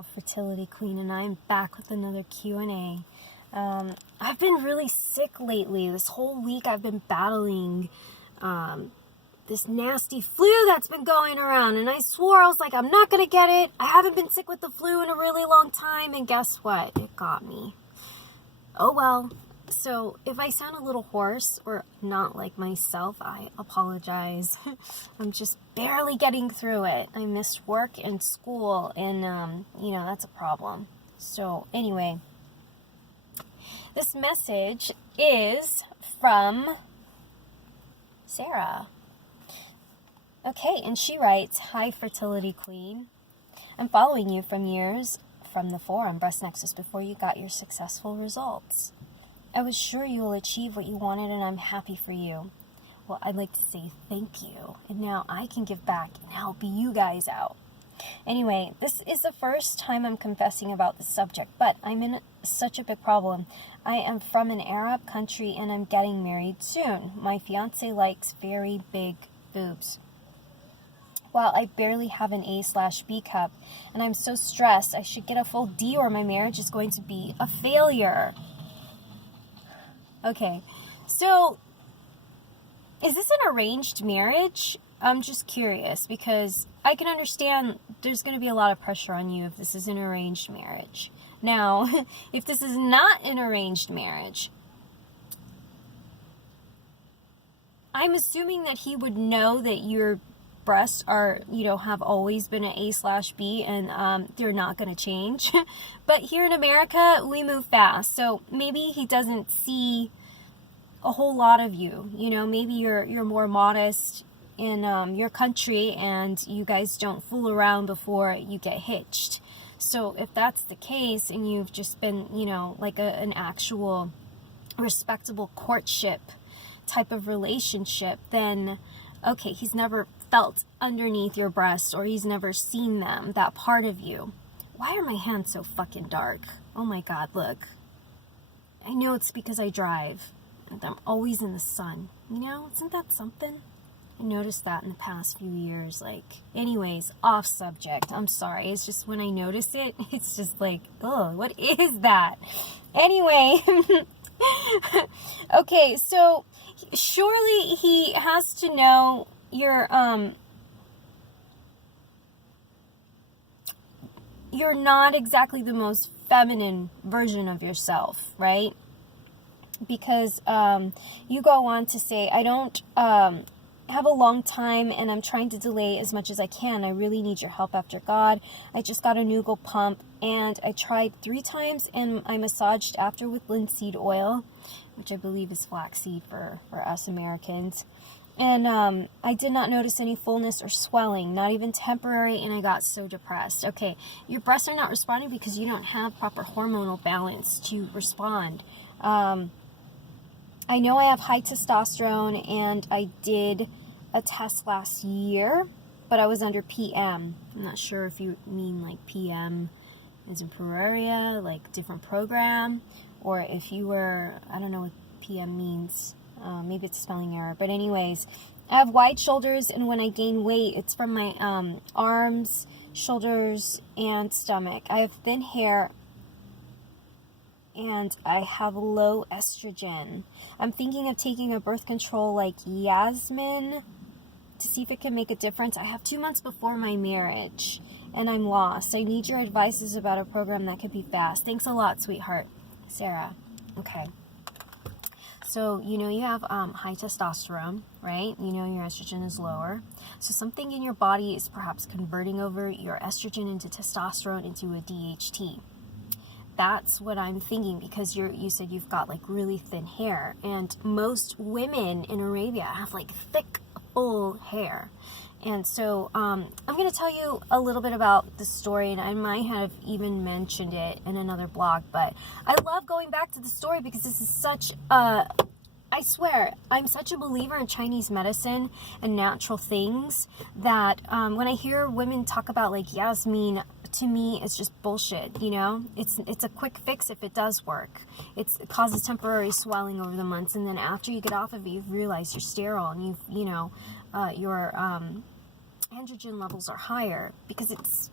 girl, Fertility Queen, and I'm back with another Q&A. I've been really sick lately. This whole week I've been battling this nasty flu that's been going around, and I swore I was like, I'm not gonna get it. I haven't been sick with the flu in a really long time, and guess what? It got me. Oh well. So if I sound a little hoarse or not like myself, I apologize. I'm just barely getting through it. I missed work and school, and that's a problem. So anyway, this message is from Sara. Okay, and she writes, "Hi, Fertility Queen. I'm following you from years from the forum Breast Nexus before you got your successful results. I was sure you will achieve what you wanted, and I'm happy for you. Well, I'd like to say thank you, and now I can give back and help you guys out. Anyway, this is the first time I'm confessing about this subject, but I'm in such a big problem. I am from an Arab country, and I'm getting married soon. My fiance likes very big boobs. Well, I barely have an A/B cup, and I'm so stressed. I should get a full D or my marriage is going to be a failure." Okay, so is this an arranged marriage? I'm just curious, because I can understand there's going to be a lot of pressure on you if this is an arranged marriage. Now, if this is not an arranged marriage, I'm assuming that he would know that your breasts are, have always been an A/B, and they're not going to change. But here in America, we move fast, so maybe he doesn't see a whole lot of you. Maybe you're more modest in your country, and you guys don't fool around before you get hitched. So if that's the case, and you've just been, like an actual respectable courtship type of relationship, then okay, he's never felt underneath your breasts, or he's never seen them, that part of you. Why are my hands so fucking dark? Oh my god, look. I know it's because I drive, and I'm always in the sun. Isn't that something? I noticed that in the past few years. Anyways, off subject. I'm sorry. It's just when I notice it, it's just like, oh, what is that? Anyway. Okay, so surely he has to know you're not exactly the most feminine version of yourself, right? Because you go on to say, I don't have a long time, and I'm trying to delay as much as I can. I really need your help after God. I just got a Nugal pump, and I tried 3 times, and I massaged after with linseed oil, which I believe is flaxseed for us Americans. And I did not notice any fullness or swelling, not even temporary, and I got so depressed. Okay, your breasts are not responding because you don't have proper hormonal balance to respond. I know I have high testosterone, and I did a test last year, but I was under PM. I'm not sure if you mean like PM as in Peoria, like different program, or if you were, I don't know what PM means. Maybe it's a spelling error. But anyways, I have wide shoulders, and when I gain weight, it's from my arms, shoulders, and stomach. I have thin hair, and I have low estrogen. I'm thinking of taking a birth control like Yasmin to see if it can make a difference. I have 2 months before my marriage, and I'm lost. I need your advices about a program that could be fast. Thanks a lot, sweetheart. Sarah. Okay. So, you have high testosterone, right? Your estrogen is lower. So something in your body is perhaps converting over your estrogen into testosterone into a DHT. That's what I'm thinking, because you said you've got really thin hair, and most women in Arabia have thick, full hair. And so I'm going to tell you a little bit about the story, and I might have even mentioned it in another blog, but I love going back to the story because this is such I swear, I'm such a believer in Chinese medicine and natural things that when I hear women talk about Yasmin, to me, it's just bullshit, It's a quick fix if it does work. It causes temporary swelling over the months, and then after you get off of it, you realize you're sterile, and your androgen levels are higher because it's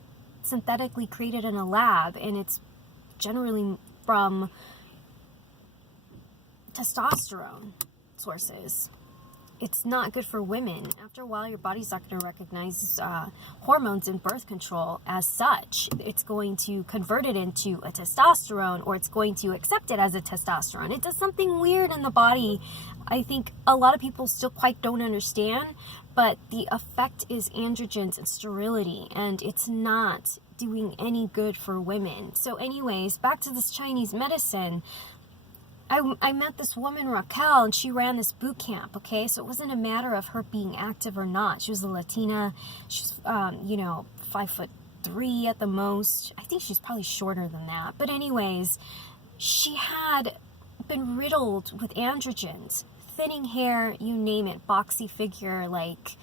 synthetically created in a lab, and it's generally from testosterone sources. It's not good for women. After a while, your body's not going to recognize hormones in birth control as such. It's going to convert it into a testosterone, or it's going to accept it as a testosterone. It does something weird in the body. I think a lot of people still quite don't understand, but the effect is androgens and sterility, and it's not doing any good for women. So anyways, back to this Chinese medicine. I met this woman, Raquel, and she ran this boot camp, okay? So it wasn't a matter of her being active or not. She was a Latina. She's, 5'3" at the most. I think she's probably shorter than that. But anyways, she had been riddled with androgens. Thinning hair, you name it, boxy figure, like,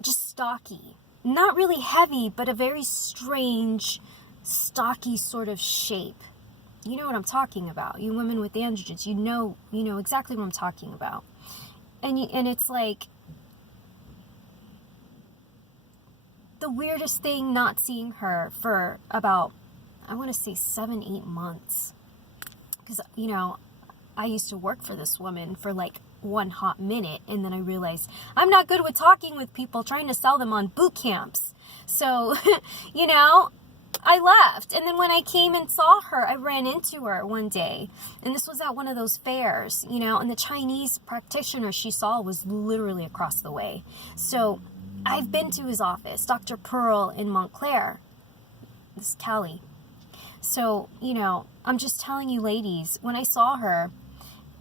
just stocky. Not really heavy, but a very strange, stocky sort of shape. You know what I'm talking about. You women with androgens, you know exactly what I'm talking about. And it's like the weirdest thing not seeing her for about, I want to say 7-8 months. Because, I used to work for this woman for like one hot minute, and then I realized I'm not good with talking with people, trying to sell them on boot camps. So, I left. And then when I came and saw her, I ran into her one day. And this was at one of those fairs, and the Chinese practitioner she saw was literally across the way. So I've been to his office, Dr. Pearl in Montclair. This is Cali. So, I'm just telling you ladies, when I saw her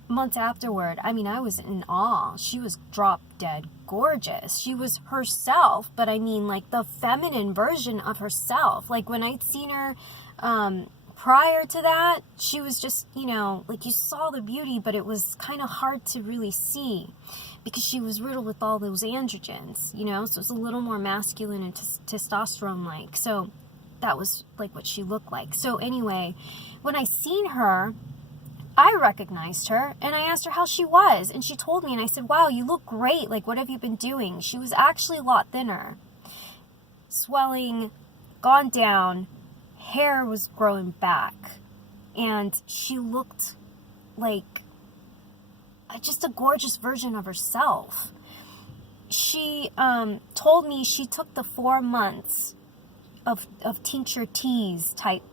months afterward, I was in awe. She was drop dead gorgeous. She was herself, but like the feminine version of herself. Like when I'd seen her prior to that, she was just, like you saw the beauty, but it was kind of hard to really see because she was riddled with all those androgens, so it's a little more masculine and testosterone-like. So that was like what she looked like. So anyway, when I seen her, I recognized her, and I asked her how she was, and she told me, and I said, wow, you look great, like, what have you been doing? She was actually a lot thinner. Swelling, gone down, hair was growing back, and she looked like just a gorgeous version of herself. She told me she took the 4 months of tincture teas type,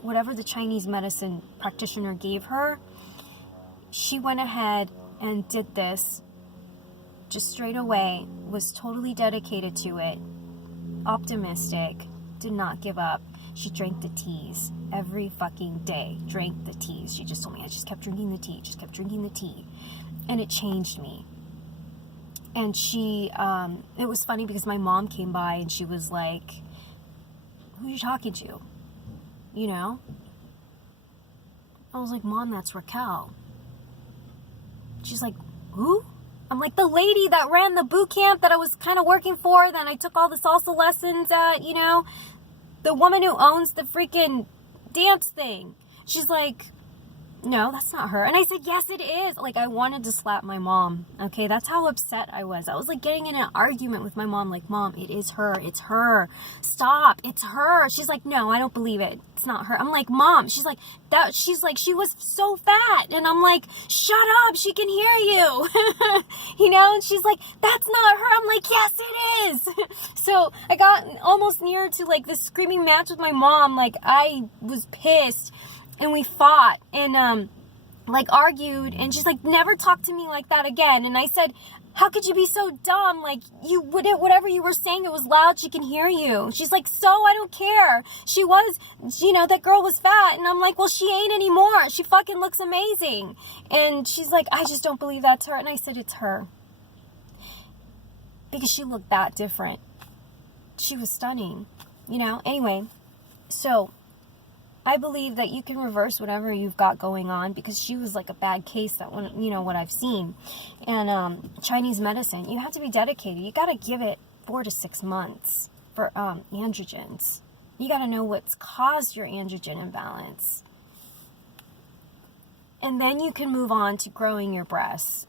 whatever the Chinese medicine practitioner gave her. She went ahead and did this just straight away, was totally dedicated to it, optimistic, did not give up. She drank the teas every fucking day, drank the teas. She just told me, I just kept drinking the tea, and it changed me. And she, it was funny because my mom came by and she was like, who are you talking to? I was like, Mom, that's Raquel. She's like, who? I'm like, the lady that ran the boot camp that I was kind of working for, then I took all the salsa lessons at, the woman who owns the freaking dance thing. She's like, no, that's not her. And I said, yes, it is. Like, I wanted to slap my mom. Okay, that's how upset I was. I was like getting in an argument with my mom, like, Mom, it is her. It's her. Stop. It's her. She's like, no, I don't believe it. It's not her. I'm like, Mom. She's like, she was so fat. And I'm like, shut up. She can hear you. And she's like, that's not her. I'm like, yes, it is. So I got almost near to like this screaming match with my mom. Like, I was pissed. And we fought and, argued, and she's like, never talk to me like that again. And I said, how could you be so dumb? Like, whatever you were saying, it was loud, she can hear you. She's like, so I don't care. She was, that girl was fat. And I'm like, well, she ain't anymore. She fucking looks amazing. And she's like, I just don't believe that's her. And I said, it's her. Because she looked that different. She was stunning, Anyway, so I believe that you can reverse whatever you've got going on, because she was like a bad case, that one, what I've seen. And Chinese medicine, you have to be dedicated. You got to give it 4 to 6 months for androgens. You got to know what's caused your androgen imbalance. And then you can move on to growing your breasts.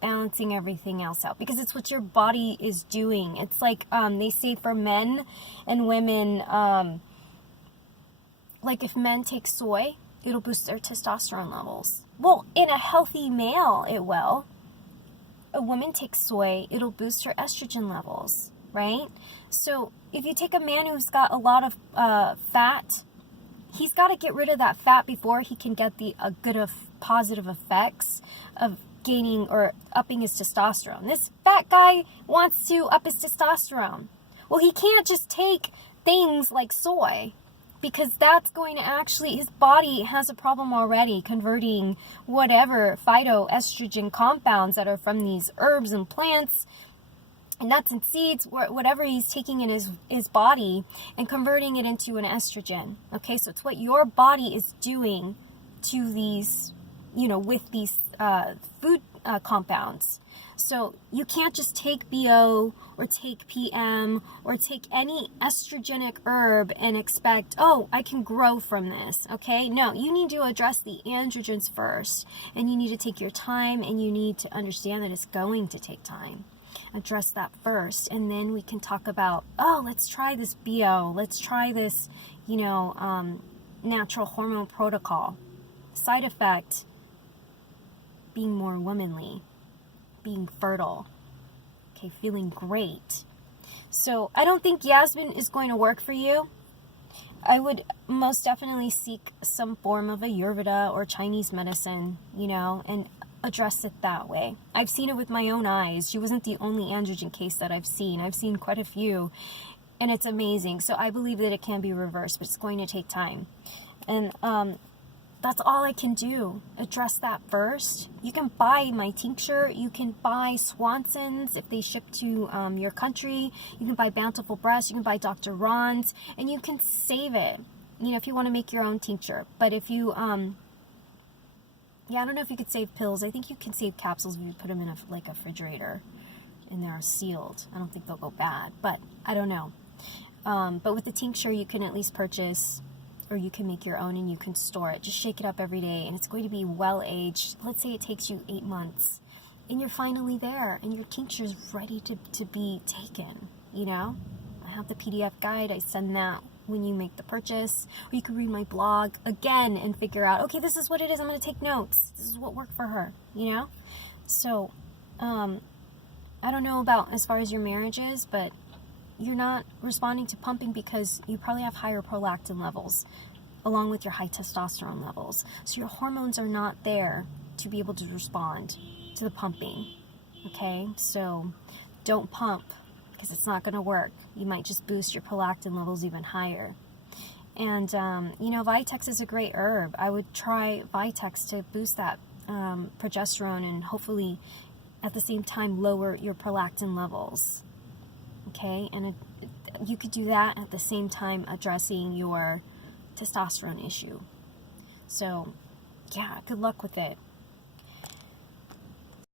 balancing everything else out, because it's what your body is doing. It's like they say for men and women, like if men take soy, it'll boost their testosterone levels. Well, in a healthy male, it will. A woman takes soy, it'll boost her estrogen levels, right? So if you take a man who's got a lot of fat, he's got to get rid of that fat before he can get the positive effects of gaining or upping his testosterone. This fat guy wants to up his testosterone. Well, he can't just take things like soy, because that's going to actually, his body has a problem already converting whatever phytoestrogen compounds that are from these herbs and plants and nuts and seeds, whatever he's taking in his body, and converting it into an estrogen. Okay, so it's what your body is doing to these, with these food compounds. So you can't just take BO or take PM or take any estrogenic herb and expect, oh, I can grow from this, okay? No, you need to address the androgens first, and you need to take your time, and you need to understand that it's going to take time. Address that first, and then we can talk about, oh, let's try this BO, let's try this, natural hormone protocol. Side effect, being more womanly, being fertile, okay, feeling great. So I don't think Yasmin is going to work for you. I would most definitely seek some form of Ayurveda or Chinese medicine, and address it that way. I've seen it with my own eyes. She wasn't the only androgen case that I've seen. I've seen quite a few, and it's amazing. So I believe that it can be reversed, but it's going to take time. And that's all I can do. Address that first. You can buy my tincture. You can buy Swanson's if they ship to your country. You can buy Bountiful Breast. You can buy Dr. Ron's, and you can save it, if you want to make your own tincture. But if you, I don't know if you could save pills. I think you can save capsules if you put them in a refrigerator and they're sealed. I don't think they'll go bad, but I don't know. But with the tincture, you can at least purchase, or you can make your own and you can store it. Just shake it up every day, and it's going to be well aged. Let's say it takes you 8 months, and you're finally there, and your tincture is ready to be taken. I have the PDF guide. I send that when you make the purchase, or you can read my blog again and figure out, okay, this is what it is. I'm going to take notes. This is what worked for her. So I don't know about as far as your marriage is, but you're not responding to pumping because you probably have higher prolactin levels along with your high testosterone levels. So your hormones are not there to be able to respond to the pumping. Okay, so don't pump because it's not going to work. You might just boost your prolactin levels even higher. And, Vitex is a great herb. I would try Vitex to boost that progesterone and hopefully at the same time lower your prolactin levels. Okay, and you could do that at the same time addressing your testosterone issue. So, yeah, good luck with it.